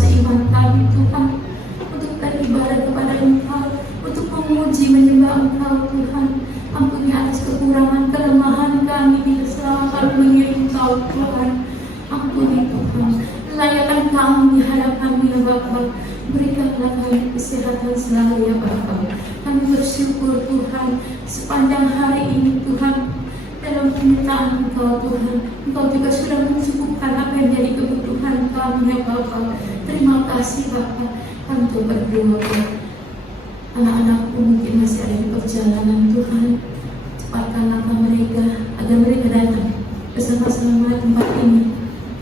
rasa iman kami Tuhan, untuk beribadah kepada Engkau, untuk memuji menyembah Engkau Tuhan. Ampuni atas kekurangan kelemahan kami, kita selalu mengiring Engkau Tuhan. Ampuni Tuhan, layakan kami di hadapan-Mu ya Bapa. Berikanlah kami kesehatan selalu ya Bapa. Kami bersyukur Tuhan sepanjang hari ini Tuhan, dalam permintaan Engkau Tuhan, Engkau juga sudah mencukupkan apa yang jadi kebutuhan kami ya Bapa. Terima kasih Bapa. Kami tuh berdoa anak-anakku mungkin masih ada di perjalanan Tuhan, cepatkan langkah mereka agar mereka datang bersama-sama tempat ini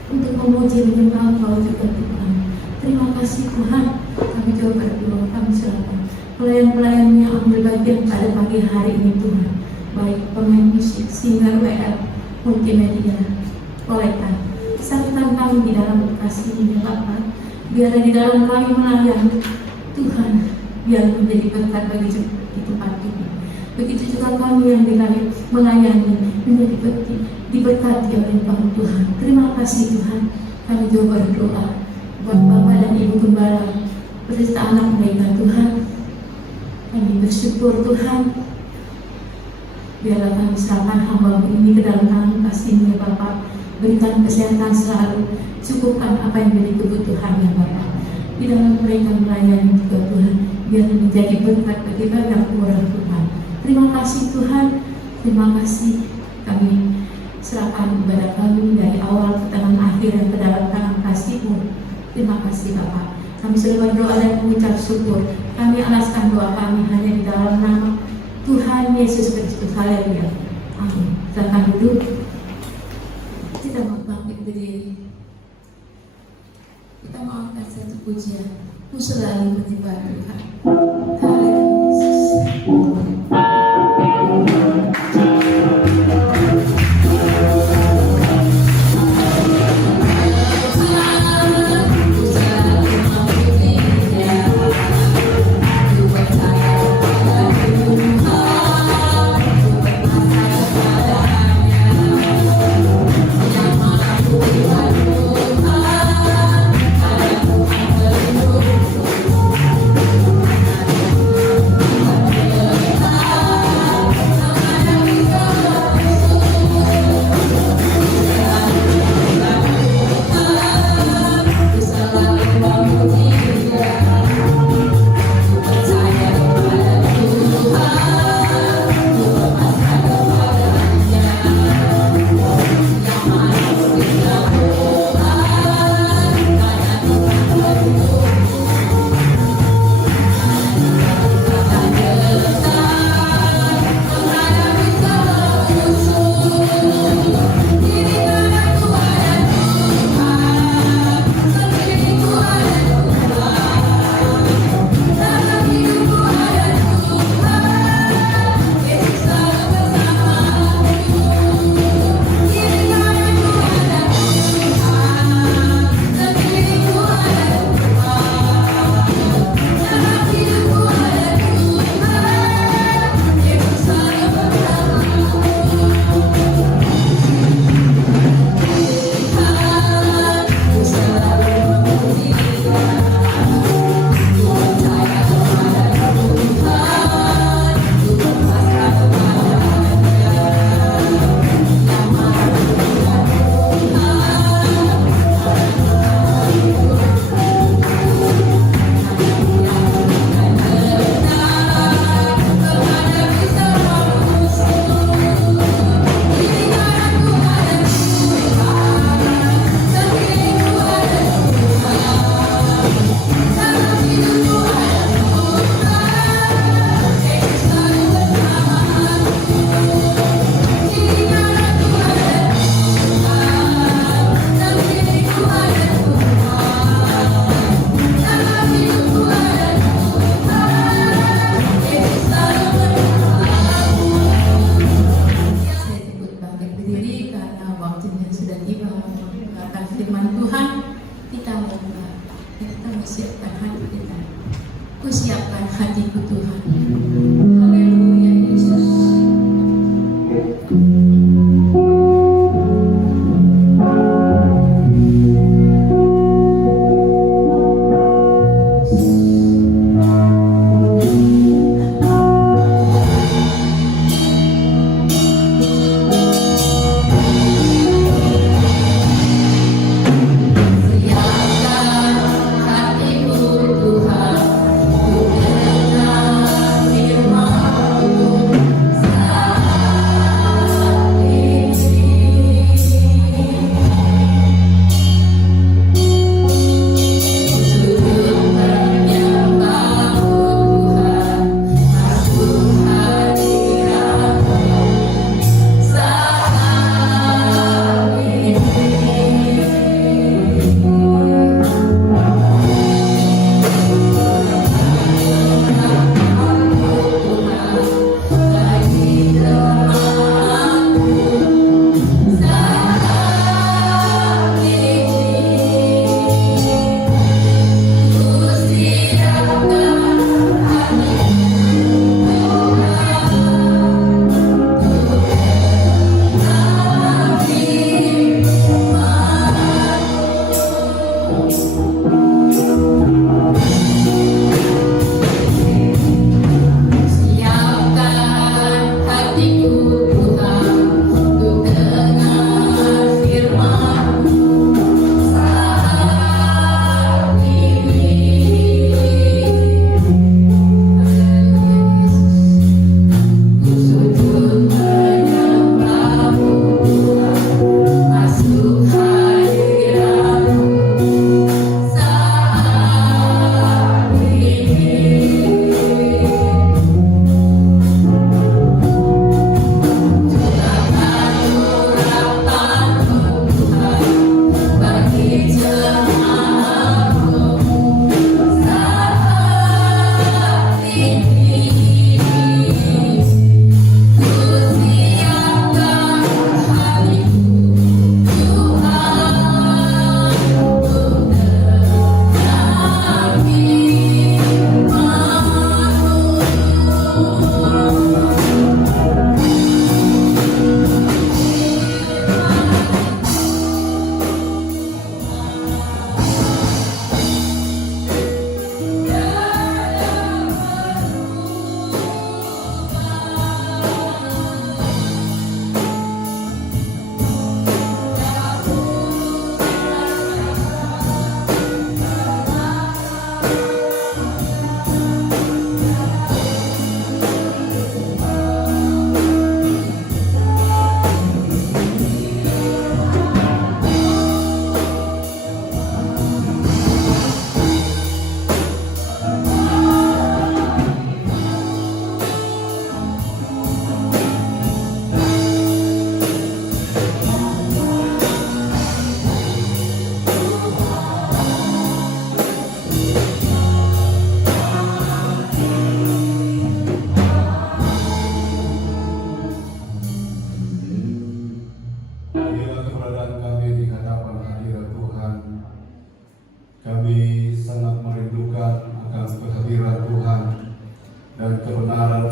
untuk memuji menyembah Engkau juga Tuhan. Terima kasih Tuhan. Kami juga berdoa, kami serahkan pelayan-pelayan yang ambil bagian pada pagi hari ini Tuhan, baik pemain musik, singer, WL, multimedia, kolektor, serta kami di dalam kasih-Mu ya Bapa. Biar di dalam kami melayani Tuhan, biar menjadi berkat bagi di tempat ini. Begitu juga kami yang melayani menjadi diberkati oleh Engkau Tuhan. Terima kasih Tuhan. Kami juga berdoa buat Bapak dan Ibu Gembala beserta anak mereka Tuhan. Kami bersyukur Tuhan. Biarlah kami serahkan hamba-Mu ini ke dalam tangan kasih-Mu ya Bapak. Berikan kesehatan selalu, cukupkan apa yang menjadi kebutuhannya Bapak. Di dalam mereka melayani juga Tuhan, biar menjadi berkat bagi banyak orang Tuhan. Terima kasih Tuhan, terima kasih. Kami serahkan ibadah kami dari awal ke tengah akhir dan ke dalam tangan kasih-Mu. Terima kasih Bapak. Kami sudah berdoa dan mengucap syukur. Kami alaskan doa kami hanya di dalam nama Tuhan Yesus Kristus. Haleluya. Amin. Silakan duduk. Kita mau bangkit berdiri. Kita mau angkat satu pujian. Ku selalu menyembah Tuhan. Haleluya.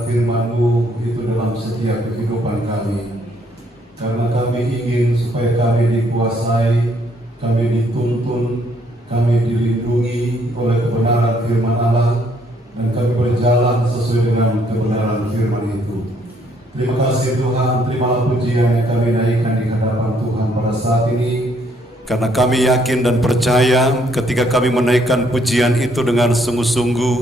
firman-Mu itu dalam setiap kehidupan kami. Karena kami ingin supaya kami dikuasai, kami dituntun, kami dilindungi oleh kebenaran firman Allah, dan kami berjalan sesuai dengan kebenaran firman itu. Terima kasih Tuhan, terimalah pujian yang kami naikkan di hadapan Tuhan pada saat ini. Karena kami yakin dan percaya ketika kami menaikkan pujian itu dengan sungguh-sungguh,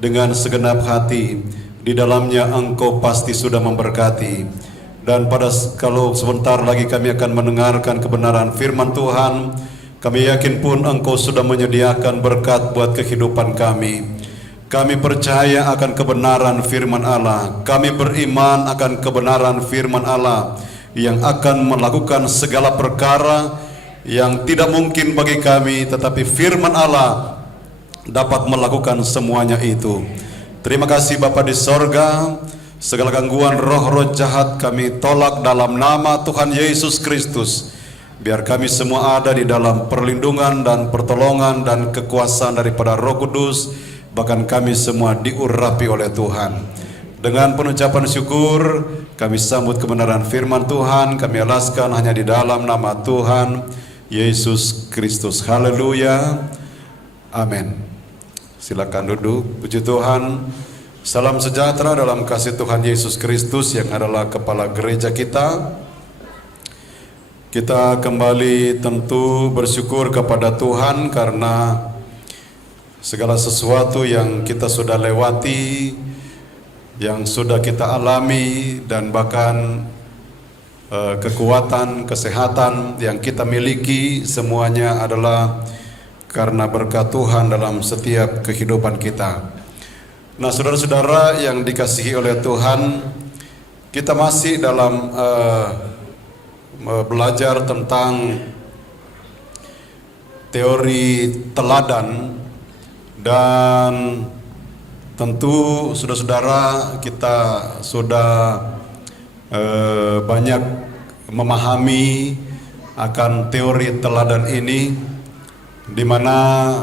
dengan segenap hati, di dalamnya Engkau pasti sudah memberkati. Dan kalau sebentar lagi kami akan mendengarkan kebenaran firman Tuhan, kami yakin pun Engkau sudah menyediakan berkat buat kehidupan kami. Kami percaya akan kebenaran firman Allah. Kami beriman akan kebenaran firman Allah yang akan melakukan segala perkara yang tidak mungkin bagi kami, tetapi firman Allah dapat melakukan semuanya itu. Terima kasih Bapa di sorga. Segala gangguan roh-roh jahat kami tolak dalam nama Tuhan Yesus Kristus. Biar kami semua ada di dalam perlindungan dan pertolongan dan kekuasaan daripada Roh Kudus. Bahkan kami semua diurapi oleh Tuhan. Dengan pengucapan syukur, kami sambut kebenaran firman Tuhan. Kami alaskan hanya di dalam nama Tuhan Yesus Kristus. Haleluya. Amin. Silakan duduk. Puji Tuhan. Salam sejahtera dalam kasih Tuhan Yesus Kristus yang adalah kepala gereja kita. Kita kembali tentu bersyukur kepada Tuhan karena segala sesuatu yang kita sudah lewati, yang sudah kita alami, dan bahkan kekuatan, kesehatan yang kita miliki, semuanya adalah karena berkat Tuhan dalam setiap kehidupan kita. Nah, saudara-saudara yang dikasihi oleh Tuhan, kita masih dalam belajar tentang teori teladan, dan tentu saudara-saudara kita sudah banyak memahami akan teori teladan ini, di mana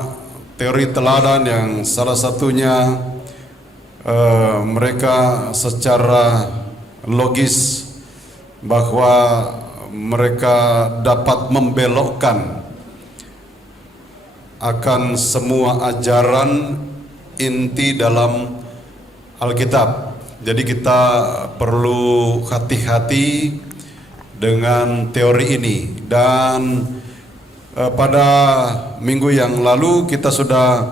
teori teladan yang salah satunya mereka secara logis bahwa mereka dapat membelokkan akan semua ajaran inti dalam Alkitab. Jadi kita perlu hati-hati dengan teori ini. Dan pada minggu yang lalu kita sudah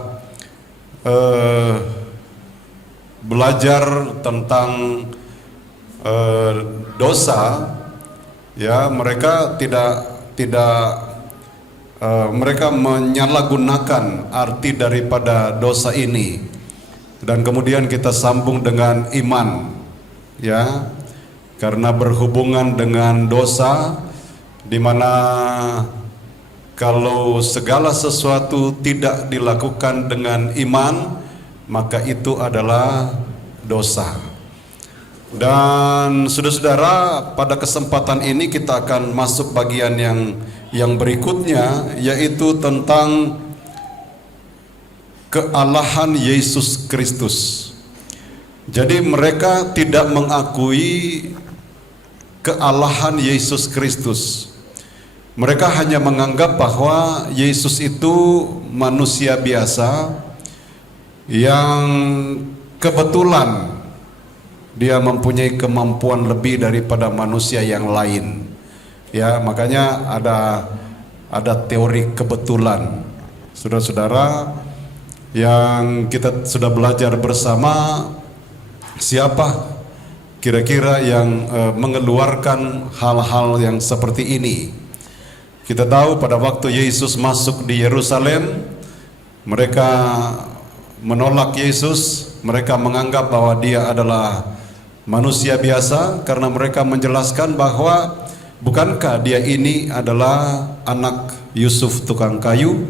belajar tentang dosa. Ya, mereka mereka menyalahgunakan arti daripada dosa ini. Dan kemudian kita sambung dengan iman, ya, karena berhubungan dengan dosa, di mana kalau segala sesuatu tidak dilakukan dengan iman, maka itu adalah dosa. Dan saudara-saudara, pada kesempatan ini kita akan masuk bagian yang berikutnya, yaitu tentang kealahan Yesus Kristus. Jadi mereka tidak mengakui kealahan Yesus Kristus. Mereka hanya menganggap bahwa Yesus itu manusia biasa yang kebetulan dia mempunyai kemampuan lebih daripada manusia yang lain. Ya, makanya ada teori kebetulan. Saudara-saudara, yang kita sudah belajar bersama, siapa kira-kira yang mengeluarkan hal-hal yang seperti ini? Kita tahu pada waktu Yesus masuk di Yerusalem, mereka menolak Yesus. Mereka menganggap bahwa dia adalah manusia biasa, karena mereka menjelaskan bahwa bukankah dia ini adalah anak Yusuf tukang kayu,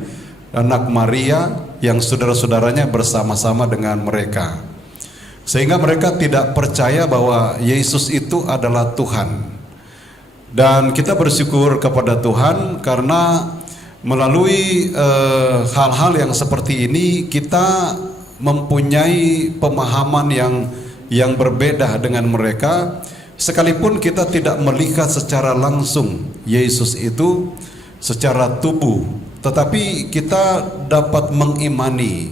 anak Maria yang saudara-saudaranya bersama-sama dengan mereka. Sehingga mereka tidak percaya bahwa Yesus itu adalah Tuhan. Dan kita bersyukur kepada Tuhan karena melalui hal-hal yang seperti ini kita mempunyai pemahaman yang berbeda dengan mereka, sekalipun kita tidak melihat secara langsung Yesus itu secara tubuh, tetapi kita dapat mengimani,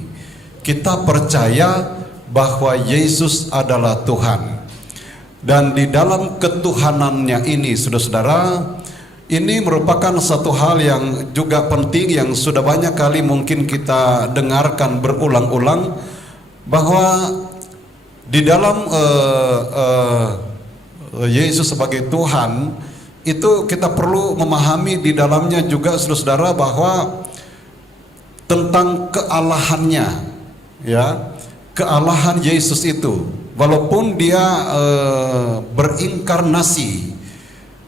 kita percaya bahwa Yesus adalah Tuhan. Dan di dalam ketuhanannya ini, saudara-saudara, ini merupakan satu hal yang juga penting, yang sudah banyak kali mungkin kita dengarkan berulang-ulang, bahwa di dalam Yesus sebagai Tuhan itu kita perlu memahami di dalamnya juga, saudara-saudara, bahwa tentang kealahannya, ya, kealahan Yesus itu, walaupun dia berinkarnasi,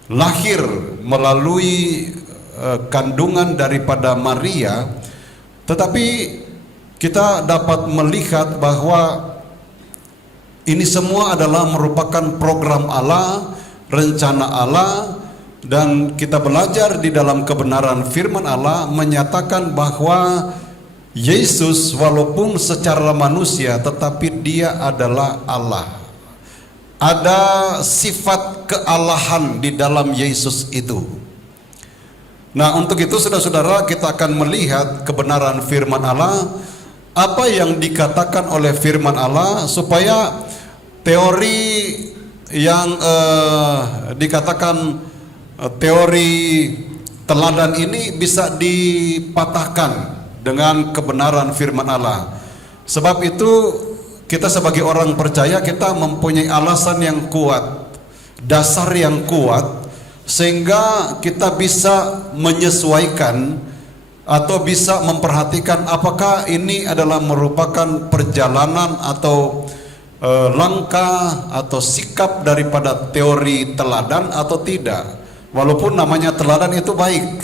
lahir melalui kandungan daripada Maria, tetapi kita dapat melihat bahwa ini semua adalah merupakan program Allah, rencana Allah. Dan kita belajar di dalam kebenaran firman Allah menyatakan bahwa Yesus walaupun secara manusia, tetapi dia adalah Allah. Ada sifat kealahan di dalam Yesus itu. Nah, untuk itu saudara-saudara, kita akan melihat kebenaran firman Allah, apa yang dikatakan oleh firman Allah, supaya teori yang dikatakan teori teladan ini bisa dipatahkan dengan kebenaran firman Allah. Sebab itu kita sebagai orang percaya, kita mempunyai alasan yang kuat, dasar yang kuat, sehingga kita bisa menyesuaikan atau bisa memperhatikan apakah ini adalah merupakan perjalanan atau langkah atau sikap daripada teori teladan atau tidak. Walaupun namanya teladan itu baik,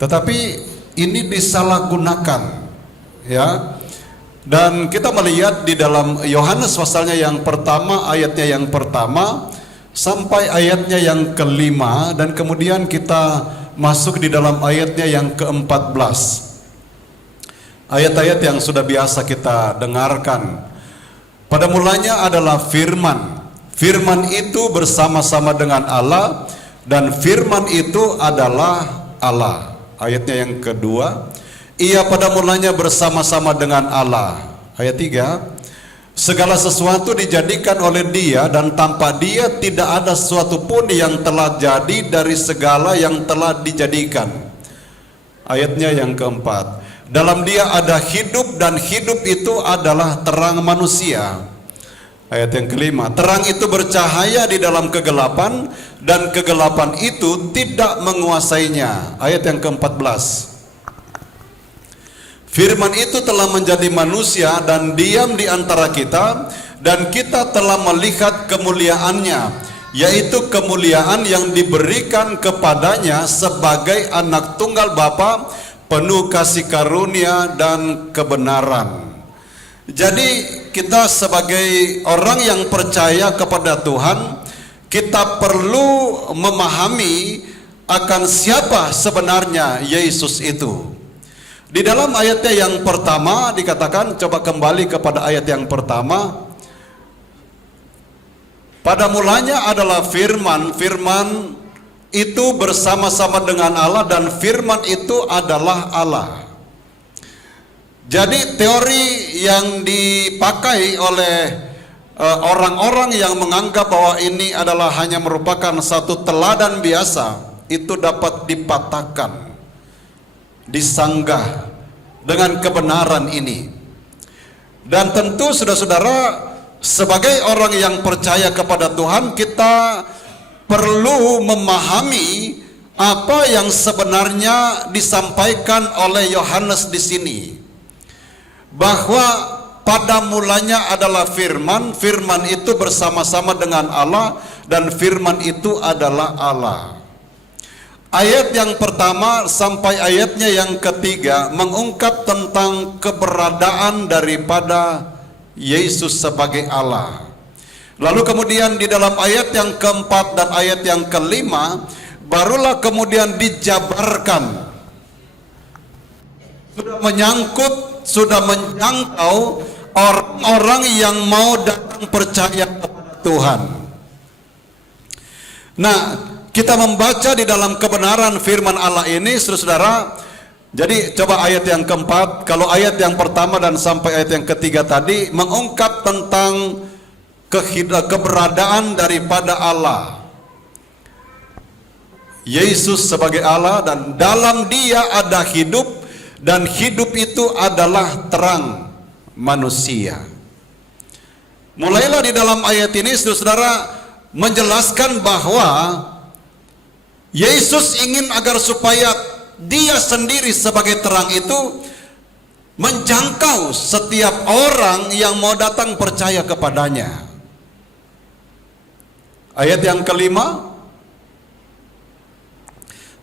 tetapi ini disalahgunakan, ya. Dan kita melihat di dalam Yohanes pasalnya yang pertama, ayatnya yang pertama sampai ayatnya yang kelima, dan kemudian kita masuk di dalam ayatnya yang ke-14. Ayat-ayat yang sudah biasa kita dengarkan. Pada mulanya adalah firman. Firman itu bersama-sama dengan Allah, dan firman itu adalah Allah. Ayatnya yang kedua, Ia pada mulanya bersama-sama dengan Allah. Ayat 3, segala sesuatu dijadikan oleh Dia, dan tanpa Dia tidak ada sesuatu pun yang telah jadi dari segala yang telah dijadikan. Ayatnya yang keempat, dalam Dia ada hidup, dan hidup itu adalah terang manusia. Ayat yang kelima, terang itu bercahaya di dalam kegelapan, dan kegelapan itu tidak menguasainya. Ayat yang ke-14, firman itu telah menjadi manusia dan diam di antara kita, dan kita telah melihat kemuliaannya, yaitu kemuliaan yang diberikan kepadanya sebagai anak tunggal Bapa, penuh kasih karunia dan kebenaran. Jadi kita sebagai orang yang percaya kepada Tuhan, kita perlu memahami akan siapa sebenarnya Yesus itu. Di dalam ayatnya yang pertama dikatakan, coba kembali kepada ayat yang pertama. Pada mulanya adalah firman, firman itu bersama-sama dengan Allah, dan firman itu adalah Allah. Jadi teori yang dipakai oleh orang-orang yang menganggap bahwa ini adalah hanya merupakan satu teladan biasa, itu dapat dipatahkan, disanggah dengan kebenaran ini. Dan tentu saudara-saudara, sebagai orang yang percaya kepada Tuhan, kita perlu memahami apa yang sebenarnya disampaikan oleh Yohanes di sini, bahwa pada mulanya adalah firman, firman itu bersama-sama dengan Allah, dan firman itu adalah Allah. Ayat yang pertama sampai ayatnya yang ketiga mengungkap tentang keberadaan daripada Yesus sebagai Allah. Lalu kemudian di dalam ayat yang keempat dan ayat yang kelima, barulah kemudian dijabarkan, sudah menyangkut, sudah menjangkau orang-orang yang mau datang percaya kepada Tuhan. Nah, kita membaca di dalam kebenaran firman Allah ini, saudara-saudara. Jadi coba ayat yang keempat. Kalau ayat yang pertama dan sampai ayat yang ketiga tadi mengungkap tentang keberadaan daripada Allah, Yesus sebagai Allah, dan dalam Dia ada hidup, dan hidup itu adalah terang manusia. Mulailah di dalam ayat ini saudara-saudara menjelaskan bahwa Yesus ingin agar supaya Dia sendiri sebagai terang itu menjangkau setiap orang yang mau datang percaya kepadanya. Ayat yang kelima,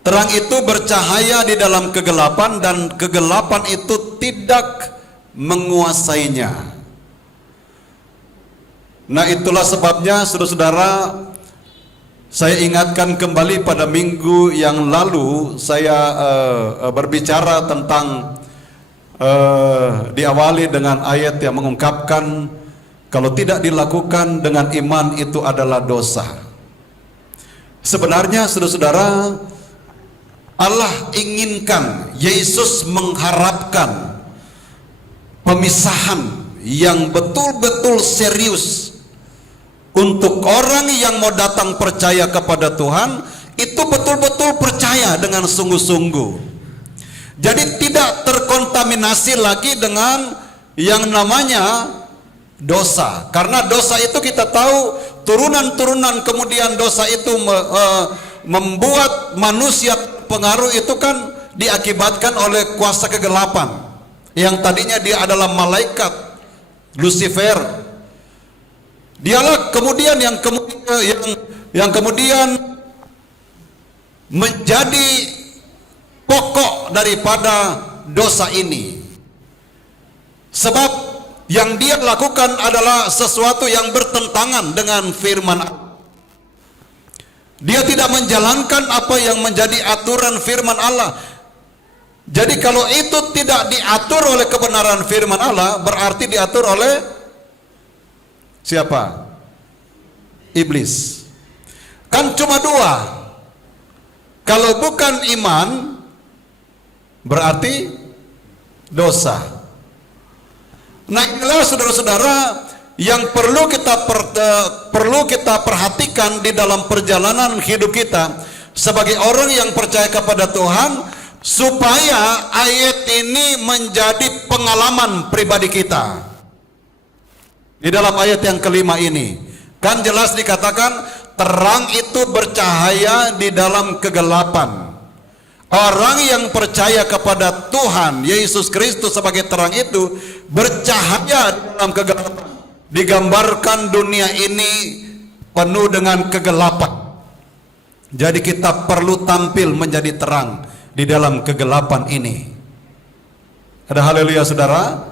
terang itu bercahaya di dalam kegelapan, dan kegelapan itu tidak menguasainya. Nah, itulah sebabnya saudara-saudara, saya ingatkan kembali pada minggu yang lalu saya berbicara tentang diawali dengan ayat yang mengungkapkan kalau tidak dilakukan dengan iman itu adalah dosa. Sebenarnya saudara-saudara, Allah inginkan, Yesus mengharapkan pemisahan yang betul-betul serius untuk orang yang mau datang percaya kepada Tuhan, itu betul-betul percaya dengan sungguh-sungguh. Jadi tidak terkontaminasi lagi dengan yang namanya dosa. Karena dosa itu kita tahu turunan-turunan kemudian dosa itu membuat manusia pengaruh, itu kan diakibatkan oleh kuasa kegelapan. Yang tadinya dia adalah malaikat Lucifer. Dialah kemudian yang kemudian menjadi pokok daripada dosa ini. Sebab yang dia lakukan adalah sesuatu yang bertentangan dengan firman Allah. Dia tidak menjalankan apa yang menjadi aturan firman Allah. Jadi kalau itu tidak diatur oleh kebenaran firman Allah, berarti diatur oleh siapa? Iblis. Kan cuma dua. Kalau bukan iman, berarti dosa. Nah, inilah saudara-saudara yang perlu kita perhatikan di dalam perjalanan hidup kita sebagai orang yang percaya kepada Tuhan, supaya ayat ini menjadi pengalaman pribadi kita. Di dalam ayat yang kelima ini kan jelas dikatakan terang itu bercahaya di dalam kegelapan. Orang yang percaya kepada Tuhan Yesus Kristus sebagai terang itu bercahaya di dalam kegelapan. Digambarkan dunia ini penuh dengan kegelapan. Jadi kita perlu tampil menjadi terang di dalam kegelapan ini. Ada haleluya saudara.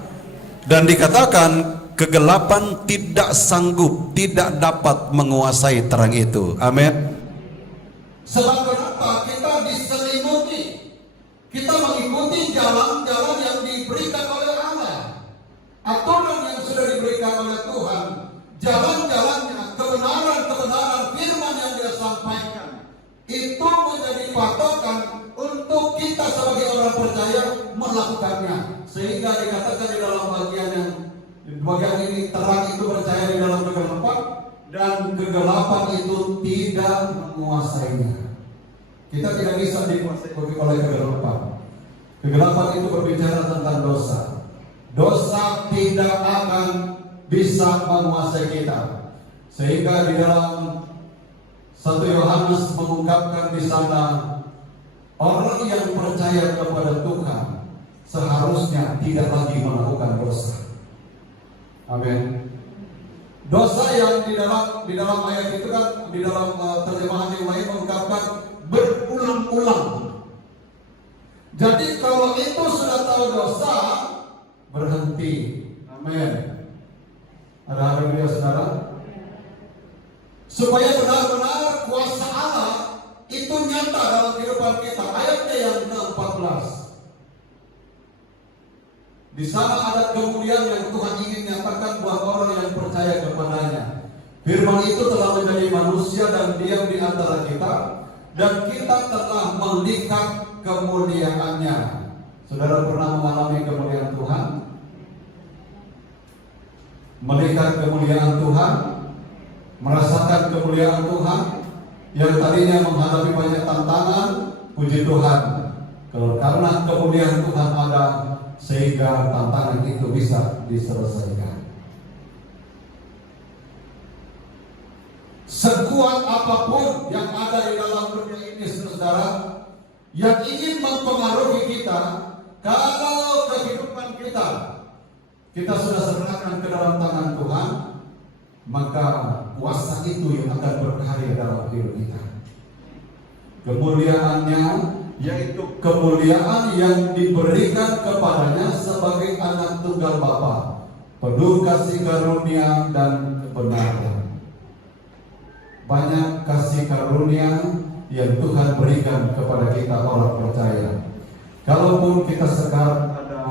Dan dikatakan kegelapan tidak sanggup, tidak dapat menguasai terang itu. Amin. Sebab kenapa kita diselimuti, kita mengikuti jalan-jalan yang diberikan oleh Allah, aturan yang sudah diberikan oleh Tuhan, jalan-jalannya, kebenaran-kebenaran firman yang Dia sampaikan, itu menjadi patokan untuk kita sebagai orang percaya melakukannya. Sehingga dikatakan di dalam bagian ini terang itu percaya di dalam kegelapan, dan kegelapan itu tidak menguasainya. Kita tidak bisa dikuasai oleh kegelapan. Kegelapan itu berbicara tentang dosa. Dosa tidak akan bisa menguasai kita. Sehingga di dalam 1 Yohanes mengungkapkan di sana, orang yang percaya kepada Tuhan seharusnya tidak lagi melakukan dosa. Amin. Dosa yang di dalam ayat itu kan, di dalam terjemahan yang lain mengungkapkan berulang-ulang. Jadi kalau itu sudah tahu dosa, berhenti. Amin. Ada haleluya saudara. Supaya benar-benar kuasa Allah itu nyata dalam kehidupan kita. Ayatnya yang ke-14. Di sana ada kemuliaan yang Tuhan ingin nyatakan buat orang yang percaya kepadanya. Firman itu telah menjadi manusia dan diam di antara kita, dan kita telah melihat kemuliaannya. Saudara pernah mengalami kemuliaan Tuhan? Melihat kemuliaan Tuhan, merasakan kemuliaan Tuhan, yang tadinya menghadapi banyak tantangan, puji Tuhan, karena kemuliaan Tuhan ada, sehingga tantangan itu bisa diselesaikan. Sekuat apapun yang ada di dalam dunia ini, saudara, yang ingin mempengaruhi kita, kalau kehidupan kita sudah serahkan ke dalam tangan Tuhan, maka kuasa itu yang akan berkarya dalam hidup kita. Kemuliaannya yaitu kemuliaan yang diberikan kepadanya sebagai anak tunggal Bapa, penuh kasih karunia dan kebenaran. Banyak kasih karunia yang Tuhan berikan kepada kita orang percaya. Kalaupun kita sekarang ada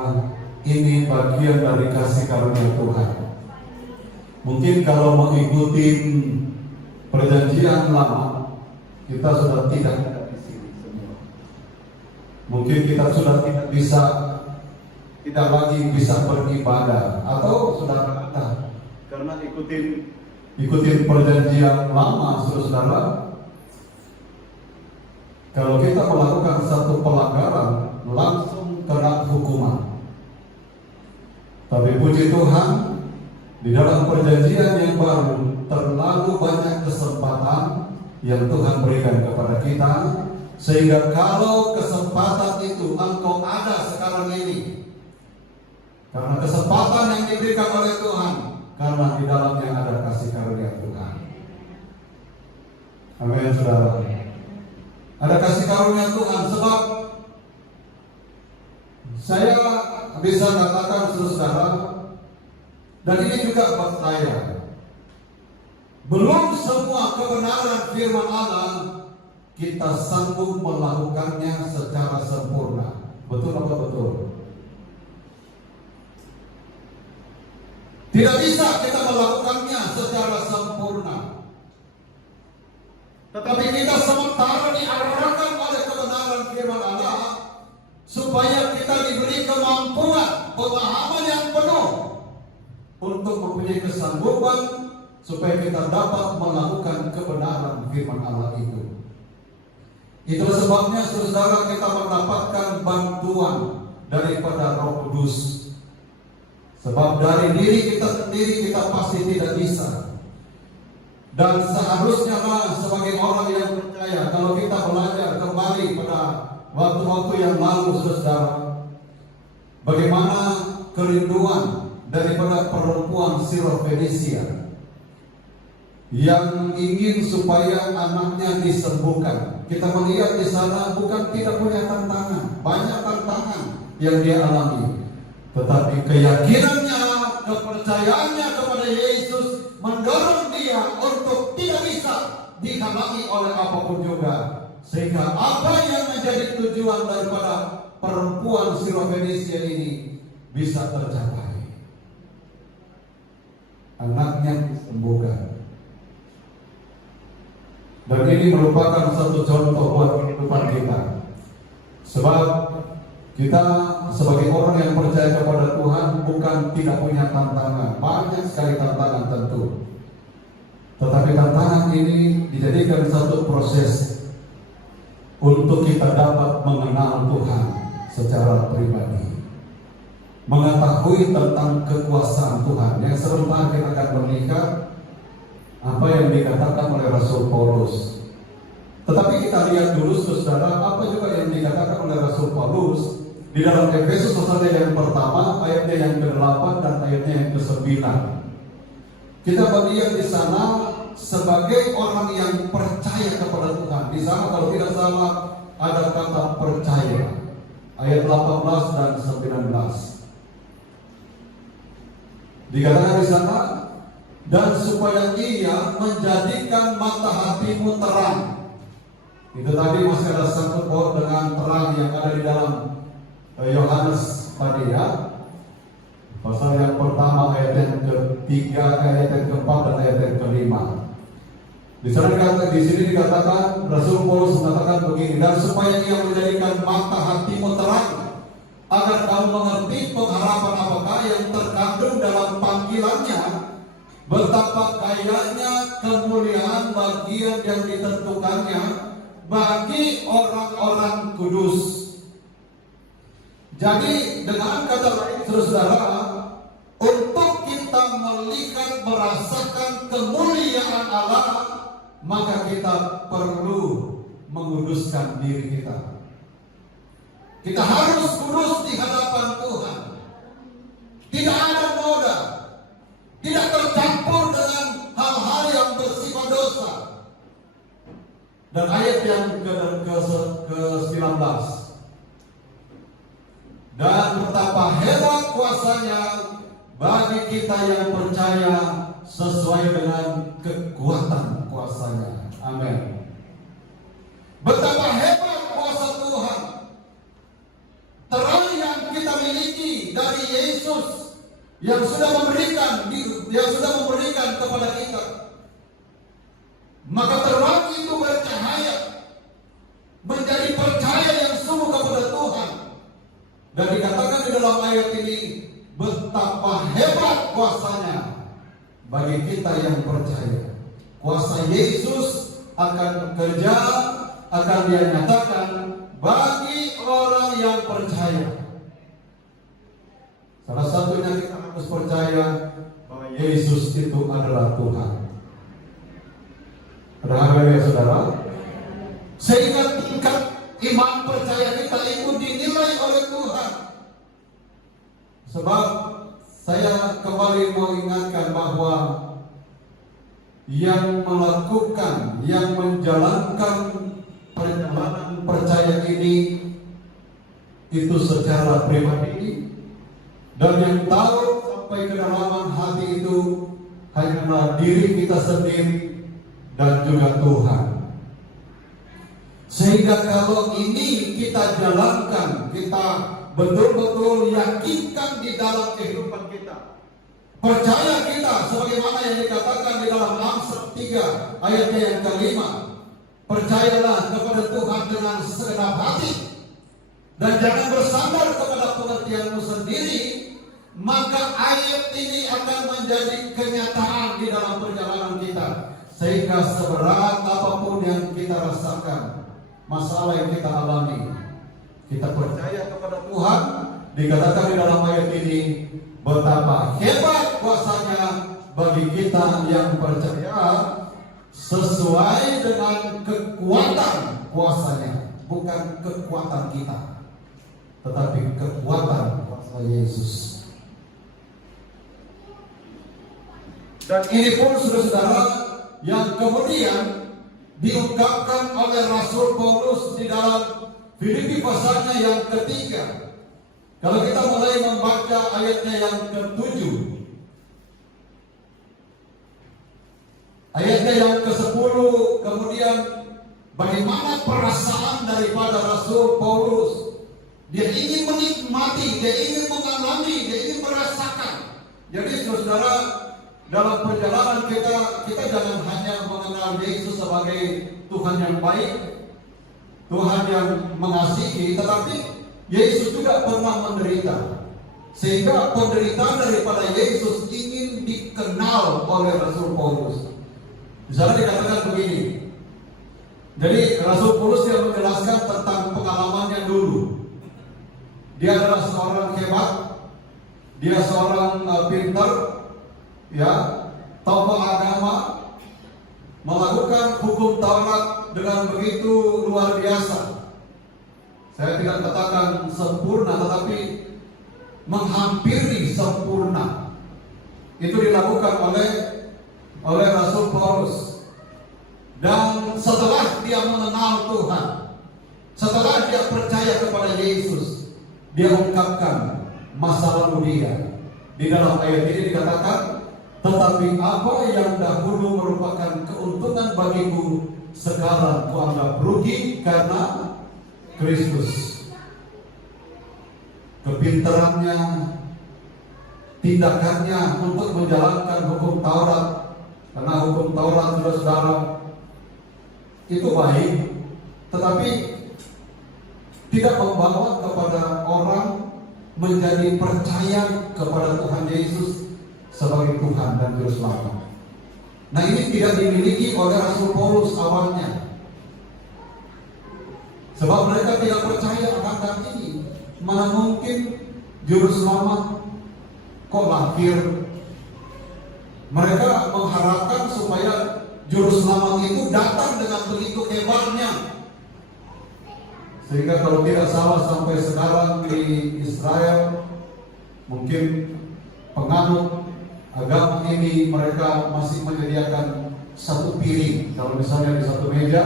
ini bagian dari kasih karunia Tuhan. Mungkin kalau mengikuti perjanjian lama, kita sudah tidak ada di sini semua. Mungkin kita sudah tidak lagi bisa beribadah, atau sudah ada karena ikutin perjanjian lama, saudara. Kalau kita melakukan satu pelanggaran, langsung kena hukuman. Tapi puji Tuhan, di dalam perjanjian yang baru terlalu banyak kesempatan yang Tuhan berikan kepada kita, sehingga kalau kesempatan itu engkau ada sekarang ini, karena kesempatan yang diberikan oleh Tuhan, karena di dalamnya ada kasih karunia Tuhan. Amin, saudara. Ada kasih karunia Tuhan, sebab saya bisa katakan, saudara, dan ini juga buat saya, belum semua kebenaran firman Allah kita sanggup melakukannya secara sempurna. Betul apa betul? Tidak bisa kita melakukannya secara sempurna. Tetapi kita sementara diarahkan oleh kebenaran firman Allah, supaya kita diberi kemampuan, pemahaman yang penuh untuk mempunyai kesanggupan supaya kita dapat melakukan kebenaran firman Allah itu. Itulah sebabnya saudara kita mendapatkan bantuan daripada Roh Kudus. Sebab dari diri kita sendiri kita pasti tidak bisa. Dan seharusnya sebagai orang yang percaya, kalau kita belajar kembali pada waktu-waktu yang lalu saudara, bagaimana kerinduan daripada perempuan Sirofenisia yang ingin supaya anaknya disembuhkan. Kita melihat di sana bukan tidak punya tantangan, banyak tantangan yang dia alami, tetapi keyakinannya, kepercayaannya kepada Yesus mendorong dia untuk tidak bisa dihalangi oleh apapun juga, sehingga apa yang menjadi tujuan daripada perempuan Sirofenisia ini bisa tercapai. Anaknya disembuhkan. Dan ini merupakan satu contoh buat kehidupan kita. Sebab kita sebagai orang yang percaya kepada Tuhan bukan tidak punya tantangan. Banyak sekali tantangan tentu. Tetapi tantangan ini dijadikan satu proses untuk kita dapat mengenal Tuhan secara pribadi, mengetahui tentang kekuasaan Tuhan. Yang sebentar kita akan melihat apa yang dikatakan oleh Rasul Paulus. Tetapi kita lihat dulu saudara, apa juga yang dikatakan oleh Rasul Paulus di dalam Efesus pasalnya yang pertama, ayatnya yang ke-8 dan ayatnya yang ke-9. Kita melihat di sana sebagai orang yang percaya kepada Tuhan. Di sana kalau tidak salah ada kata percaya. Ayat 18 dan 19. Dikatakan di sana, dan supaya ia menjadikan mata hatimu terang. Itu tadi masih ada sangkut paut dengan terang yang ada di dalam Yohanes tadi ya. Pasal yang pertama ayat yang ketiga, ayat yang keempat dan ayat yang kelima. Di sini dikatakan Rasul Paulus mengatakan begini, dan supaya ia menjadikan mata hatimu terang, agar kamu mengerti pengharapan apakah yang terkandung dalam panggilannya, betapa kayanya kemuliaan bagian yang ditentukannya bagi orang-orang kudus. Jadi dengan kata lain saudara, untuk kita melihat merasakan kemuliaan Allah, maka kita perlu menguduskan diri kita. Kita harus kudus di hadapan Tuhan. Tidak ada noda, tidak tercampur dengan hal-hal yang bersifat dosa. Dan ayat yang ke-19, dan betapa hebat kuasanya bagi kita yang percaya sesuai dengan kekuatan kuasanya. Amin. Betapa hebat kuasa Tuhan, terang yang kita miliki dari Yesus yang sudah memberikan kepada kita. Maka terang itu bercahaya, menjadi percaya yang sungguh kepada Tuhan. Dan dikatakan di dalam ayat ini, betapa hebat kuasanya bagi kita yang percaya. Kuasa Yesus akan kerja, akan dia nyatakan bagi orang yang percaya. Salah satunya kita harus percaya bahwa Yesus itu adalah Tuhan. Berharga ya saudara, sehingga tingkat iman percaya kita itu dinilai oleh Tuhan. Sebab saya kembali mau ingatkan bahwa yang melakukan, yang menjalankan perjalanan percaya ini itu secara pribadi, dan yang tahu sampai kedalaman hati itu hanyalah diri kita sendiri dan juga Tuhan. Sehingga kalau ini kita jalankan, kita betul-betul yakinkan di dalam kehidupan kita, percaya kita sebagaimana yang dikatakan di dalam Amsal 3 ayatnya yang ke-5, percayalah kepada Tuhan dengan segenap hati dan jangan bersandar kepada pengertianmu sendiri, maka ayat ini akan menjadi kenyataan di dalam perjalanan kita. Sehingga seberat apapun yang kita rasakan, masalah yang kita alami, kita percaya kepada Tuhan. Dikatakan di dalam ayat ini betapa hebat kuasanya bagi kita yang percaya, sesuai dengan kekuatan kuasanya, bukan kekuatan kita, tetapi kekuatan kuasa Yesus. Dan ini pun saudara-saudara yang kemudian diungkapkan oleh Rasul Paulus di dalam Filipi pasalnya yang ketiga. Kalau kita mulai membaca ayatnya yang ke-7, ayatnya yang ke-10, kemudian bagaimana perasaan daripada Rasul Paulus. Dia ingin menikmati, dia ingin mengalami, dia ingin merasakan. Jadi saudara, dalam perjalanan kita jangan hanya mengenal Yesus sebagai Tuhan yang baik, Tuhan yang mengasihi, tetapi Yesus juga pernah menderita. Sehingga penderitaan daripada Yesus ingin dikenal oleh Rasul Paulus. Misalnya dikatakan begini. Jadi Rasul Paulus yang menjelaskan tentang pengalamannya dulu. Dia adalah seorang hebat, dia seorang pintar, ya, tokoh agama, melakukan hukum Taurat dengan begitu luar biasa. Saya tidak katakan sempurna, tetapi menghampiri sempurna. Itu dilakukan oleh Rasul Paulus. Dan setelah dia mengenal Tuhan, setelah dia percaya kepada Yesus, dia ungkapkan masa lalu dia. Di dalam ayat ini dikatakan, tetapi apa yang dahulu merupakan keuntungan bagiku, sekarang kuanggap rugi karena Kristus. Kepintarannya, tindakannya untuk menjalankan hukum Taurat, karena hukum Taurat saudara itu baik, tetapi tidak membawa kepada orang menjadi percaya kepada Tuhan Yesus sebagai Tuhan dan Juru Selamat. Nah, ini tidak dimiliki oleh Rasul Paulus awalnya. Sebab mereka tidak percaya akan ini. Mana mungkin Juru Selamat kok lahir? Mereka mengharapkan supaya Juru Selamat itu datang dengan begitu hebatnya. Sehingga kalau tidak salah sampai sekarang di Israel, mungkin penganut agama ini mereka masih menyediakan satu piring. Kalau misalnya di satu meja,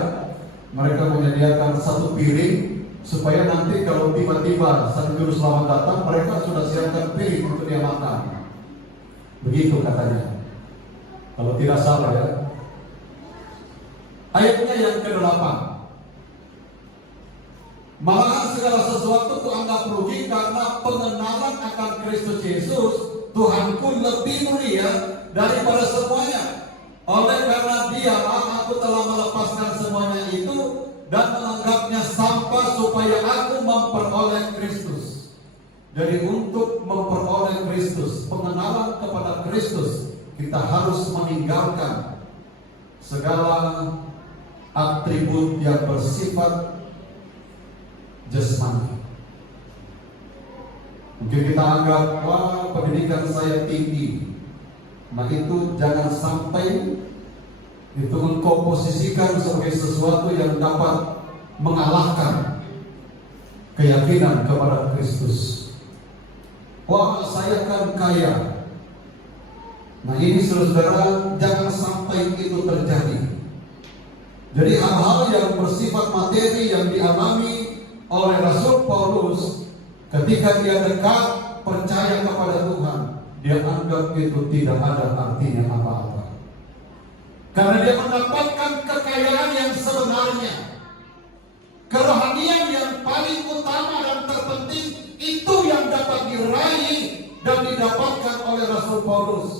mereka menyediakan satu piring supaya nanti kalau tiba-tiba sang Juru Selamat datang, mereka sudah siapkan piring untuk dia makan. Begitu katanya, kalau tidak salah ya. Ayatnya yang ke-8, malahan segala sesuatu kuanggap rugi karena pengenalan akan Kristus Yesus Tuhanku lebih mulia daripada semuanya. Oleh karena dialah aku telah melepaskan semuanya itu dan menganggapnya sampah supaya aku memperoleh Kristus. Jadi untuk memperoleh Kristus, pengenalan kepada Kristus, kita harus meninggalkan segala atribut yang bersifat jasmani. Mungkin kita anggap, wah, pendidikan saya tinggi. Nah, itu jangan sampai itu engkau posisikan sebagai sesuatu yang dapat mengalahkan keyakinan kepada Kristus. Wah, saya kan kaya. Nah, ini saudara, jangan sampai itu terjadi. Jadi hal-hal yang bersifat materi yang dialami oleh Rasul Paulus ketika dia dekat percaya kepada Tuhan, dia anggap itu tidak ada artinya apa-apa. Karena dia mendapatkan kekayaan yang sebenarnya, kerohanian yang paling utama dan terpenting, itu yang dapat diraih dan didapatkan oleh Rasul Paulus.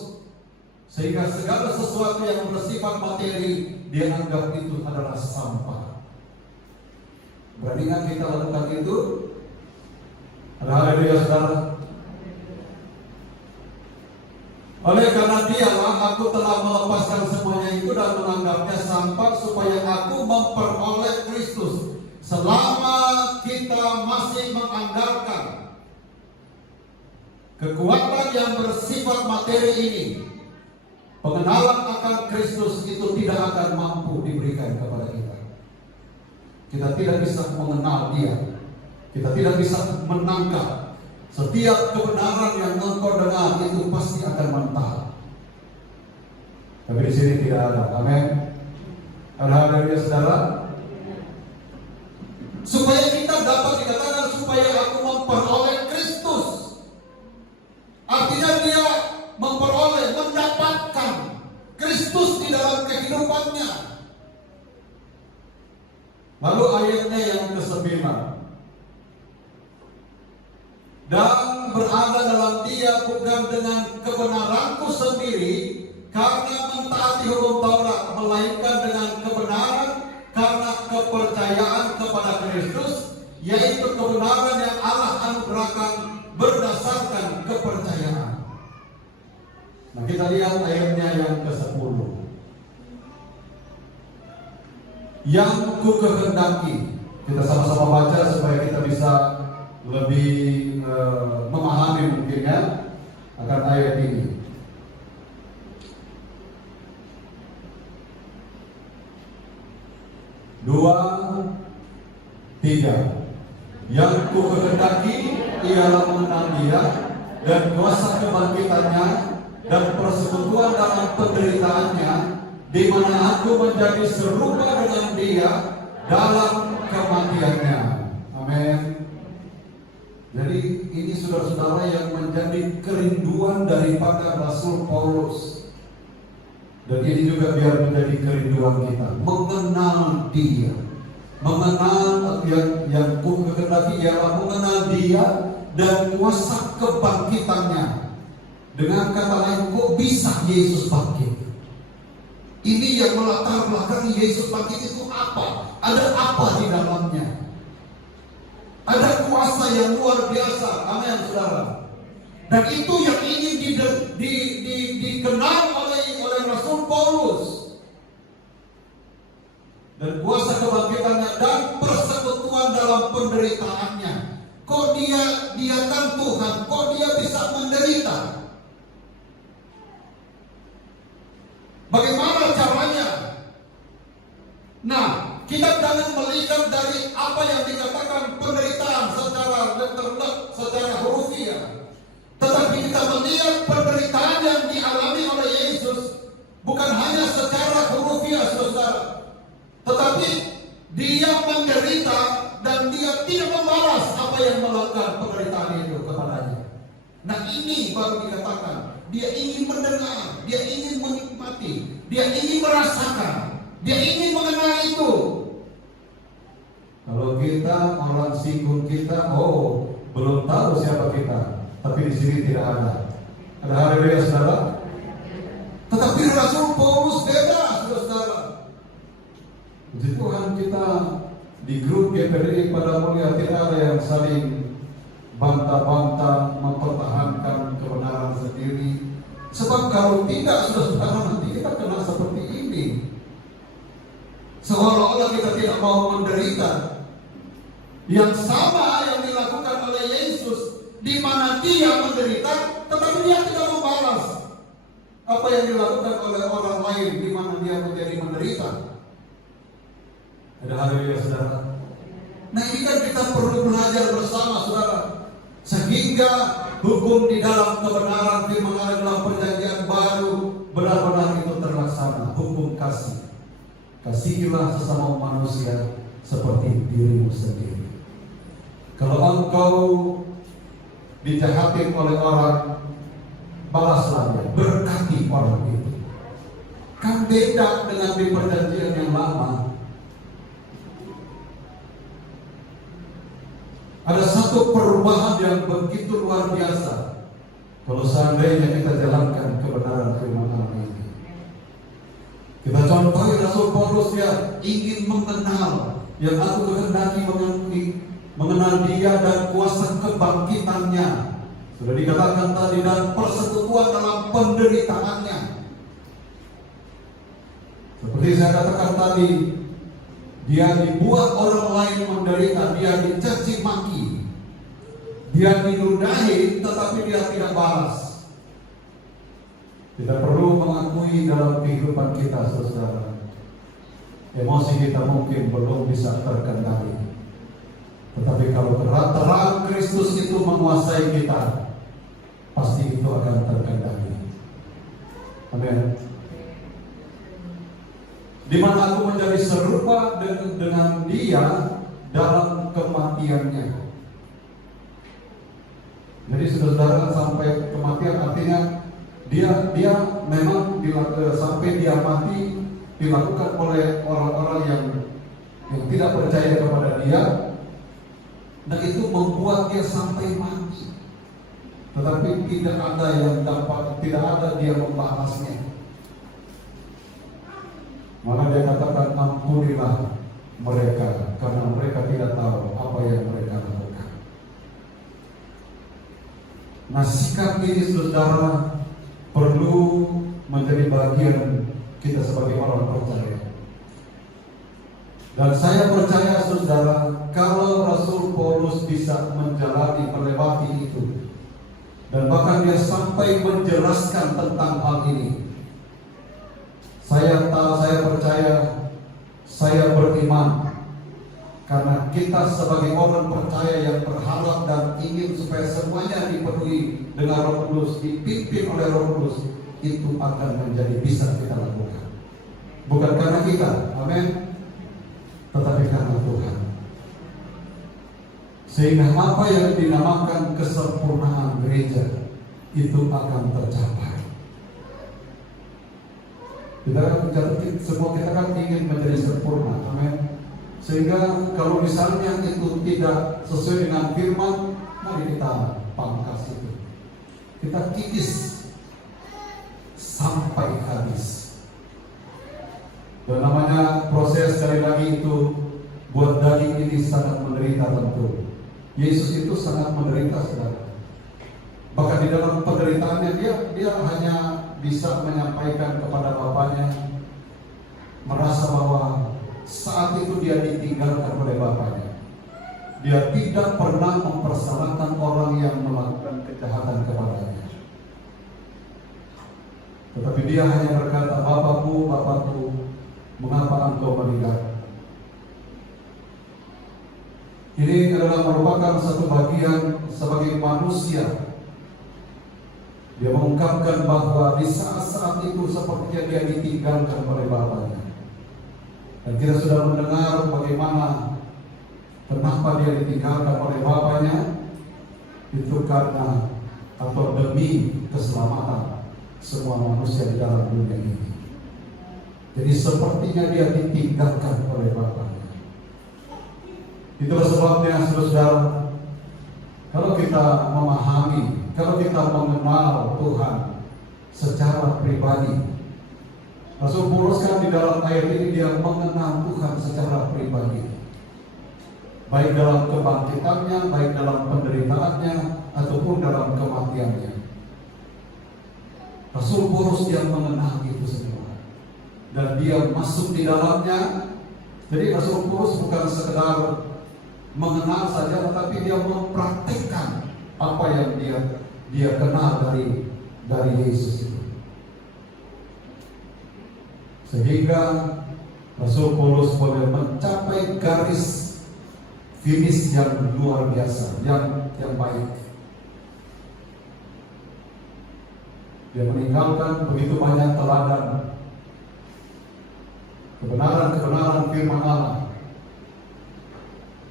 Sehingga segala sesuatu yang bersifat materi, dia anggap itu adalah sampah. Berani kan kita lakukan itu? Haleluya saudara. Oleh karena dialah aku telah melepaskan semuanya itu dan menganggapnya sampah supaya aku memperoleh Kristus. Selama kita masih mengandalkan kekuatan yang bersifat materi ini, pengenalan akan Kristus itu tidak akan mampu diberikan kepada kita. Kita tidak bisa mengenal Dia. Kita tidak bisa menangkap. Setiap kebenaran yang engkau dengar itu pasti akan mentah. Tapi di sini tidak ada. Amin. Haleluya saudara. Supaya kita dapat dikatakan supaya aku memperoleh Kristus. Artinya dia memperoleh, mendapatkan Kristus di dalam kehidupannya. Lalu ayatnya yang ke-9. Dan berada dalam Dia bukan dengan kebenaranku sendiri karena mentaati hukum Taurat, melainkan dengan kebenaran karena kepercayaan kepada Kristus, yaitu kebenaran yang Allah anugerahkan berdasarkan kepercayaan. Nah, kita lihat ayatnya yang ke-10. Yang ku kehendaki, kita sama-sama baca supaya kita bisa lebih memahami mungkin ya akan ayat ini. Dua, tiga. Yang ku kehendaki ialah mengenal Dia dan kuasa kebangkitannya dan persekutuan dalam penderitaannya, di mana aku menjadi serupa dengan Dia dalam kematiannya. Amin. Jadi ini saudara-saudara yang menjadi kerinduan daripada Rasul Paulus. Dan ini juga biar menjadi kerinduan kita, mengenal Dia. Mengenal yang ku kehendaki ialah mengenal Dia dan kuasa kebangkitannya. Dengan kata lain, kok bisa Yesus bangkit? Ini yang melatar belakangi Yesus bangkit itu apa? Ada apa di dalamnya? Ada kuasa yang luar biasa. Amin saudara. Dan itu yang ingin dikenal oleh Rasul Paulus. Dan kuasa kebangkitannya dan persekutuan dalam penderitaannya. Kok dia kan Tuhan, kok dia bisa menderita? Bagaimana caranya? Nah, kita jangan melihat dari apa yang dikatakan penderitaan secara hurufiah, tetapi kita melihat penderitaan yang dialami oleh Yesus bukan hanya secara hurufiah, saudara, tetapi Dia menderita dan Dia tidak membalas apa yang melakukan penderitaan itu kepadanya. Nah, ini baru dikatakan Dia ingin mendengar, Dia ingin menikmati, Dia ingin merasakan, Dia ingin mengenal itu. Kalau kita orang singgung kita, belum tahu siapa kita, tapi di sini tidak ada. Ada haleluya saudara. Tetapi Rasul Paulus beda, saudara. Puji Tuhan, kita di grup GPDI pada mulia tidak ada yang saling bantah-bantah, mempertahankan kebenaran sendiri. Sebab kalau tidak, saudara, nanti kita kena seperti ini. Seolah-olah kita tidak mau menderita. Yang sama yang dilakukan oleh Yesus, di mana Dia menderita, tetapi Dia tidak membalas apa yang dilakukan oleh orang lain, di mana Dia menjadi menderita. Ada haleluya saudara. Nah, ini kan kita perlu belajar bersama saudara, sehingga hukum di dalam kebenaran firman Allah dalam perjanjian baru benar-benar itu terlaksana. Hukum kasih. Kasihilah sesama manusia seperti dirimu sendiri. Kalau engkau dijahatin oleh orang, balaslah dia, berkati orang itu. Kan beda dengan di perjanjian yang lama. Ada satu perubahan yang begitu luar biasa kalau seandainya kita jalankan kebenaran firman Allah ini. Kita contohi Rasul Paulus, dia ingin mengenal yang aku kehendaki mengenal Dia dan kuasa kebangkitannya. Sudah dikatakan tadi, dan persekutuan dalam penderitaannya. Seperti saya katakan tadi, Dia dibuat orang lain menderita, Dia dicaci maki, Dia diludahi, tetapi Dia tidak balas. Kita perlu mengakui dalam kehidupan kita, saudara, emosi kita mungkin belum bisa terkendali. Tetapi kalau terang Kristus itu menguasai kita, pasti itu akan terkendali. Amin. Di mana aku menjadi serupa dengan Dia dalam kematiannya. Jadi saudara, sampai kematian artinya dia memang sampai Dia mati dilakukan oleh orang-orang yang tidak percaya kepada Dia, dan itu membuat Dia sampai mati. Tetapi tidak ada Dia membalasnya. Maka Dia katakan, ampunilah mereka, karena mereka tidak tahu apa yang mereka lakukan. Nah, sikap ini, saudara, perlu menjadi bagian kita sebagai orang percaya. Dan saya percaya, saudara, kalau Rasul Paulus bisa melewati itu, dan bahkan dia sampai menjelaskan tentang hal ini, saya percaya, saya beriman, karena kita sebagai orang percaya yang berharap dan ingin supaya semuanya dipenuhi dengan Roh Kudus, dipimpin oleh Roh Kudus, itu akan menjadi bisa kita lakukan. Bukan karena kita, amin, tetapi karena Tuhan. Sehingga apa yang dinamakan kesempurnaan gereja itu akan tercapai. Semua kita kan ingin menjadi sempurna, amin. Sehingga kalau misalnya itu tidak sesuai dengan firman, mari kita pangkas itu, kita kikis sampai habis. Dan namanya proses, sekali lagi, itu buat daging ini sangat menderita tentu. Yesus itu sangat menderita, saudara. Bahkan di dalam penderitaannya dia hanya bisa menyampaikan kepada Bapaknya, merasa bahwa saat itu dia ditinggalkan oleh Bapaknya. Dia tidak pernah mempersalahkan orang yang melakukan kejahatan kepadanya. Tetapi dia hanya berkata, Bapakku, mengapa engkau meninggal? Ini adalah merupakan satu bagian sebagai manusia. Dia mengungkapkan bahwa di saat-saat itu sepertinya dia ditinggalkan oleh Bapaknya. Dan kita sudah mendengar bagaimana kenapa dia ditinggalkan oleh Bapaknya. Itu karena atau demi keselamatan semua manusia di dalam dunia ini. Jadi sepertinya dia ditinggalkan oleh Bapaknya. Itulah sebabnya, saudara, kalau kita memahami, kalau kita mengenal Tuhan secara pribadi, Rasul Paulus kan di dalam ayat ini dia mengenal Tuhan secara pribadi, baik dalam kebangkitannya, baik dalam penderitaannya, ataupun dalam kematiannya. Rasul Paulus dia mengenal itu semua, dan dia masuk di dalamnya. Jadi Rasul Paulus bukan sekedar mengenal saja, tetapi dia mempraktikkan apa yang dia kenal dari Yesus itu. Sehingga Rasul Paulus boleh mencapai garis finish yang luar biasa, yang baik. Dia meninggalkan begitu banyak teladan kebenaran firman Allah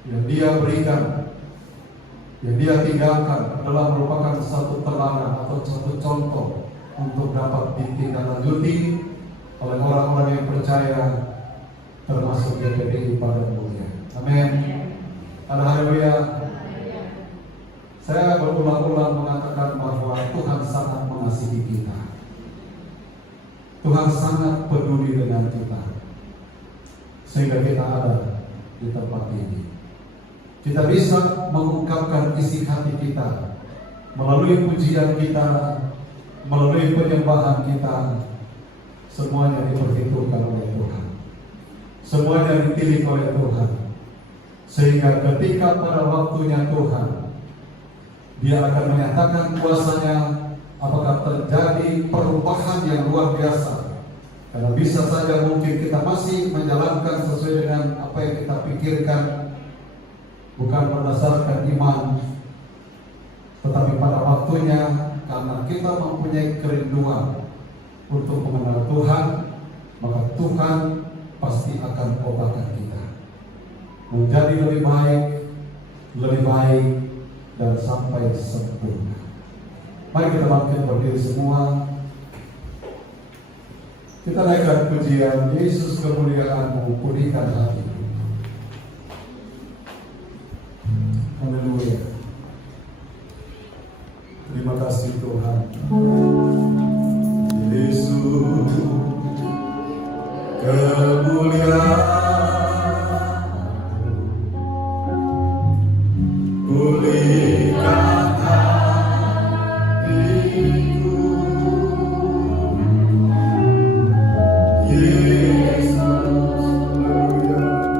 yang dia berikan, yang dia tinggalkan, adalah merupakan satu teladan atau satu contoh untuk dapat ditindaklanjuti oleh orang-orang yang percaya, termasuk GPDI pada umumnya. Amin. Haleluya. Saya berulang-ulang mengatakan bahwa Tuhan sangat mengasihi kita. Tuhan sangat peduli dengan kita, sehingga kita ada di tempat ini. kita bisa mengungkapkan isi hati kita melalui pujian kita, melalui penyembahan kita. Semuanya diperhitungkan oleh Tuhan, semuanya dipilih oleh Tuhan, sehingga ketika pada waktunya Tuhan Dia akan menyatakan kuasanya, apakah terjadi perubahan yang luar biasa. Karena bisa saja mungkin kita masih menjalankan sesuai dengan apa yang kita pikirkan, bukan berdasarkan iman, tetapi pada waktunya karena kita mempunyai kerinduan untuk mengenal Tuhan, maka Tuhan pasti akan obatkan kita menjadi lebih baik dan sampai sempurna. Mari kita bangkit berdiri semua. Kita naikkan pujian Yesus kemuliaan-Mu, pulihkan hati. Haleluya. Terima kasih Tuhan. Yesus kemuliaan, pulihkan hatiku. Yesus, haleluya.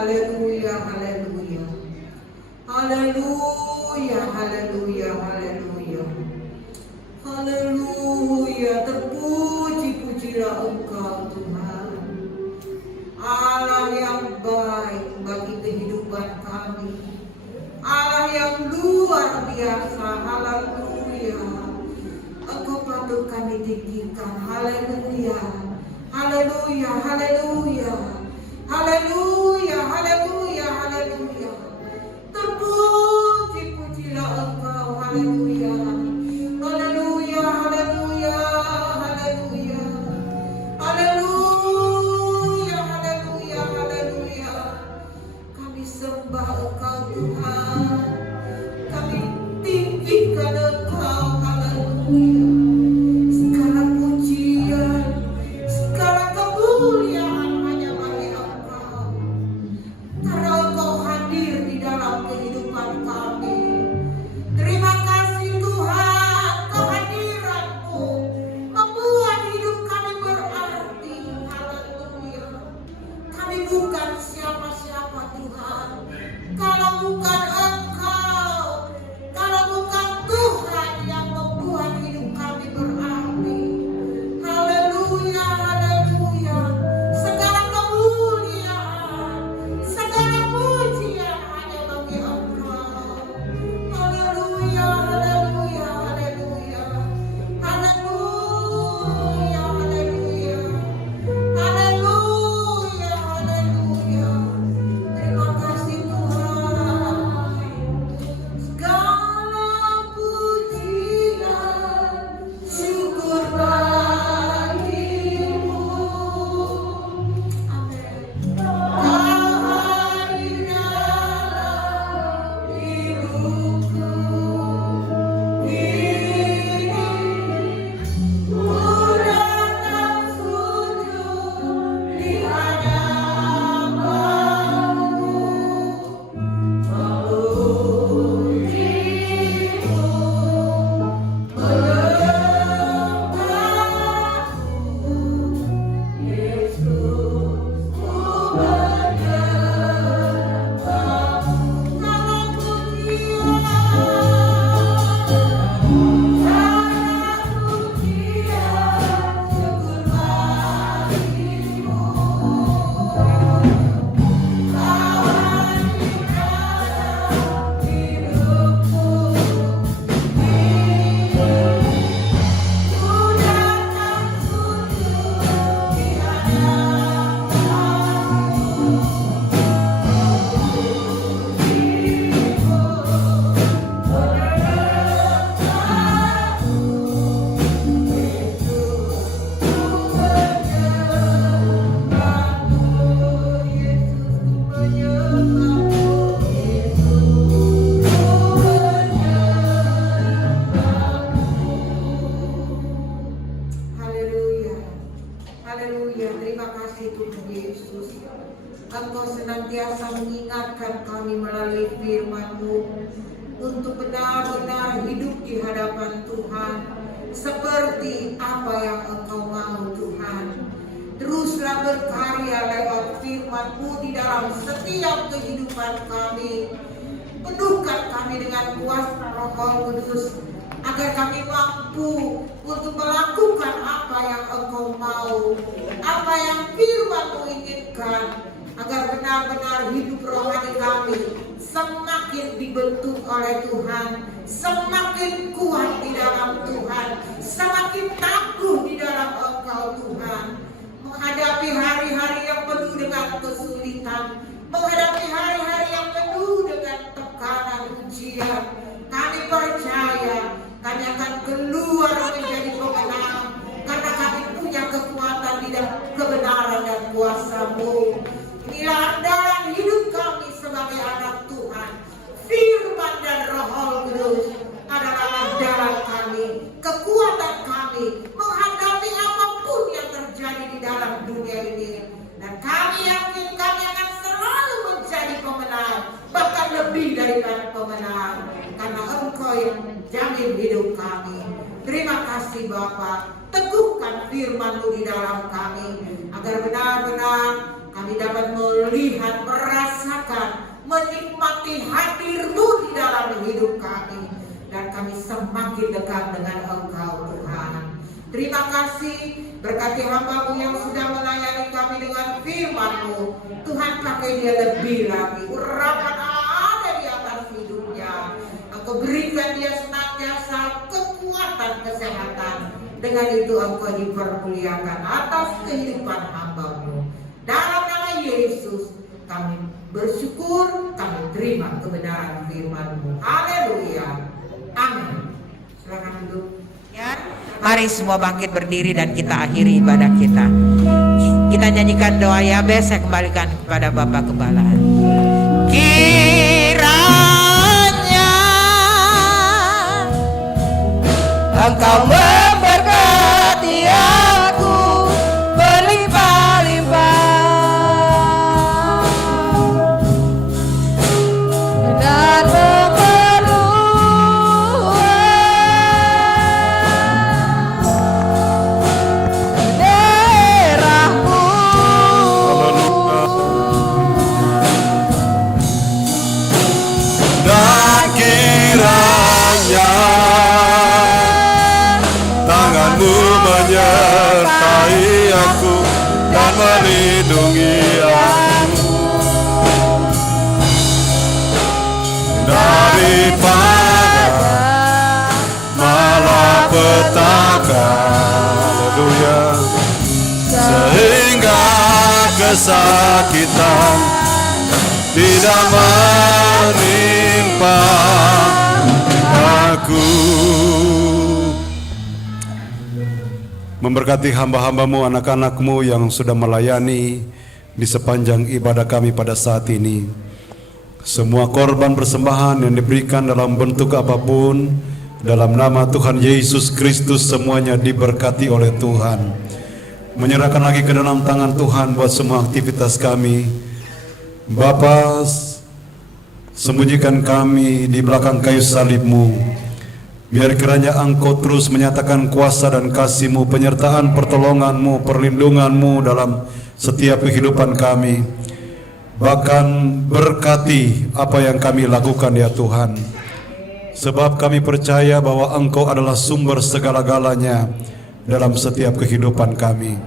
haleluya, haleluya. Haleluya, haleluya, haleluya. Haleluya, terpuji-pujilah Engkau Tuhan. Allah yang baik bagi kehidupan kami. Allah yang luar biasa, haleluya. Engkau patut kami tinggikan, haleluya. Haleluya, haleluya. Haleluya, haleluya, haleluya. Terpuji-pujilah Engkau, haleluya. Haleluya, haleluya, haleluya. Haleluya, haleluya, haleluya. Kami sembah Engkau Tuhan. Kami tinggikan Engkau, haleluya. Segala pujian, segala kemuliaan hanya bagi Engkau. Karena Engkau hadir di dalam kehidupan kami. Terima kasih Tuhan, kehadiran-Mu membuat hidup kami berarti. Haleluya. Kami bukan siapa-siapa Tuhan. Kalau bukan Engkau, kalau bukan Tuhan yang membuat hidup kami berarti. Haleluya, haleluya. Segala kemuliaan, segala pujian hanya bagi Engkau. Haleluya, haleluya, haleluya. Haleluya, haleluya. Haleluya, haleluya. Terima kasih Tuhan. Segala pujian, syukur bagimu. Amin. Kau hadir dalam hidupku. Kini ku datang sujud di hadapan-Mu. Memujimu, menyembahmu, Yesus, ku menyembahmu. Segala pujian, syukur bagimu. Kau hadir dalam hidupku. Ku datang sujud di Haleluya, haleluya. Terima kasih Tuhan Yesus. Engkau senantiasa mengingatkan kami melalui firman-Mu untuk benar-benar hidup di hadapan Tuhan seperti apa yang Engkau mau Tuhan. Teruslah berkarya lewat firman-Mu di dalam setiap kehidupan kami. Penuhkan kami dengan kuasa Roh Kudus agar kami mampu untuk melakukan apa yang Engkau mau, apa yang firman-Mu inginkan, agar benar-benar hidup rohani kami semakin dibentuk oleh Tuhan, semakin kuat di dalam Tuhan, semakin tangguh di dalam Engkau Tuhan. Menghadapi hari-hari yang penuh dengan kesulitan, menghadapi hari-hari yang penuh dengan tekanan ujian, kami percaya kami akan keluar menjadi pemenang karena kami punya kekuatan di dalam kebenaran dan kuasa-Mu. Inilah andalan hidup kami sebagai anak Tuhan. Firman dan Roh Kudus adalah andalan kami, kekuatan kami menghadapi apapun yang terjadi di dalam dunia ini. Dan kami yakin kami akan selalu menjadi pemenang, bahkan lebih daripada pemenang, karena Engkau yang menjamin hidup kami. Terima kasih Bapa, teguhkan firman-Mu di dalam kami, agar benar-benar kami dapat melihat, merasakan, menikmati hadir-Mu di dalam hidup kami, dan kami semakin dekat dengan Engkau Tuhan. Terima kasih, berkati hamba-Mu yang sudah melayani kami dengan firman-Mu. Tuhan, pakai dia lebih lagi, urapan ada di atas hidupnya. Engkau berikan dia senantiasa kekuatan, kesehatan. Dengan itu Engkau dipermuliakan atas kehidupan hamba-Mu. Dalam nama Yesus kami bersyukur, kami terima kebenaran firman-Mu. Haleluya. Amin. Silakan duduk. Ya, mari semua bangkit berdiri dan kita akhiri ibadah kita. Kita nyanyikan doa Yabes, saya kembalikan kepada Bapak Gembala. Kiranya Engkau memberkati aku berlimpah-limpah dan daerahmu. Dan kiranya tanganmu menyertai aku dan melindungi aku daripada malapetaka. Haleluya. Sehingga kesakitan tidak menimpa aku. Memberkati hamba-hamba-Mu, anak-anak-Mu yang sudah melayani di sepanjang ibadah kami pada saat ini. Semua korban persembahan yang diberikan dalam bentuk apapun, dalam nama Tuhan Yesus Kristus semuanya diberkati oleh Tuhan. Menyerahkan lagi ke dalam tangan Tuhan buat semua aktivitas kami. Bapa, sembunyikan kami di belakang kayu salib-Mu. Biar kiranya Engkau terus menyatakan kuasa dan kasih-Mu, penyertaan, pertolongan-Mu, perlindungan-Mu dalam setiap kehidupan kami. Bahkan berkati apa yang kami lakukan ya Tuhan. Sebab kami percaya bahwa Engkau adalah sumber segala-galanya dalam setiap kehidupan kami.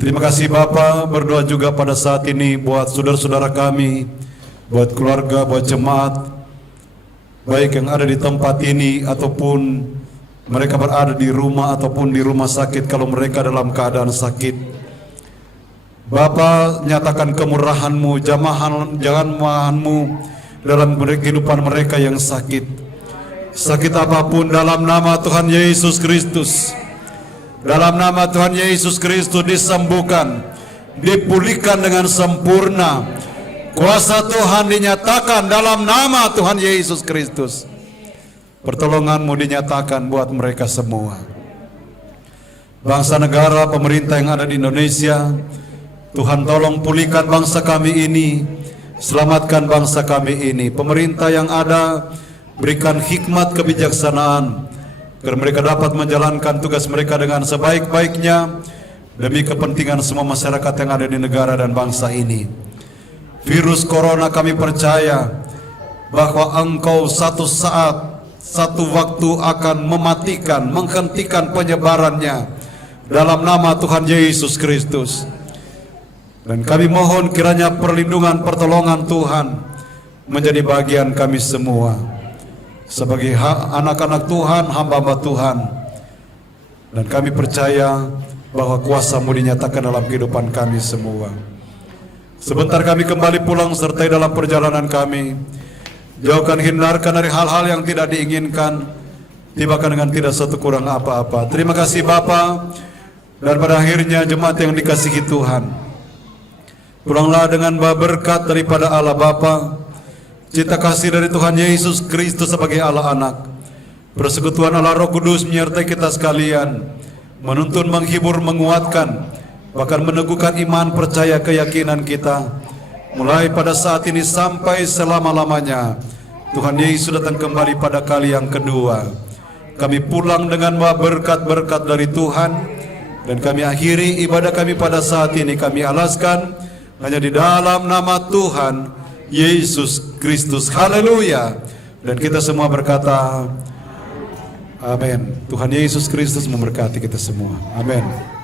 Terima kasih Bapa, berdoa juga pada saat ini buat saudara-saudara kami, buat keluarga, buat jemaat, baik yang ada di tempat ini ataupun mereka berada di rumah ataupun di rumah sakit kalau mereka dalam keadaan sakit. Bapa, nyatakan kemurahan-Mu, jamahan-Mu dalam kehidupan mereka yang sakit. Sakit apapun dalam nama Tuhan Yesus Kristus. Dalam nama Tuhan Yesus Kristus disembuhkan, dipulihkan dengan sempurna. Kuasa Tuhan dinyatakan dalam nama Tuhan Yesus Kristus. Pertolongan-Mu dinyatakan buat mereka semua. Bangsa negara, pemerintah yang ada di Indonesia, Tuhan tolong pulihkan bangsa kami ini, selamatkan bangsa kami ini. Pemerintah yang ada, berikan hikmat kebijaksanaan, agar mereka dapat menjalankan tugas mereka dengan sebaik-baiknya, demi kepentingan semua masyarakat yang ada di negara dan bangsa ini. Virus corona kami percaya bahwa Engkau satu saat, satu waktu akan mematikan, menghentikan penyebarannya dalam nama Tuhan Yesus Kristus. Dan kami mohon kiranya perlindungan, pertolongan Tuhan menjadi bagian kami semua sebagai anak-anak Tuhan, hamba-hamba Tuhan. Dan kami percaya bahwa kuasa-Mu dinyatakan dalam kehidupan kami semua. Sebentar kami kembali pulang sertai dalam perjalanan kami. Jauhkan, hindarkan dari hal-hal yang tidak diinginkan, tibakan dengan tidak satu kurang apa-apa. Terima kasih Bapa. Dan pada akhirnya jemaat yang dikasihi Tuhan, pulanglah dengan berkat daripada Allah Bapa, cinta kasih dari Tuhan Yesus Kristus sebagai Allah Anak, persekutuan Allah Roh Kudus menyertai kita sekalian, menuntun, menghibur, menguatkan, bahkan meneguhkan iman, percaya, keyakinan kita mulai pada saat ini sampai selama-lamanya. Tuhan Yesus datang kembali pada kali yang kedua. Kami pulang dengan berkat-berkat dari Tuhan, dan kami akhiri ibadah kami pada saat ini. Kami alaskan hanya di dalam nama Tuhan Yesus Kristus. Haleluya. Dan kita semua berkata, amin. Tuhan Yesus Kristus memberkati kita semua. Amin.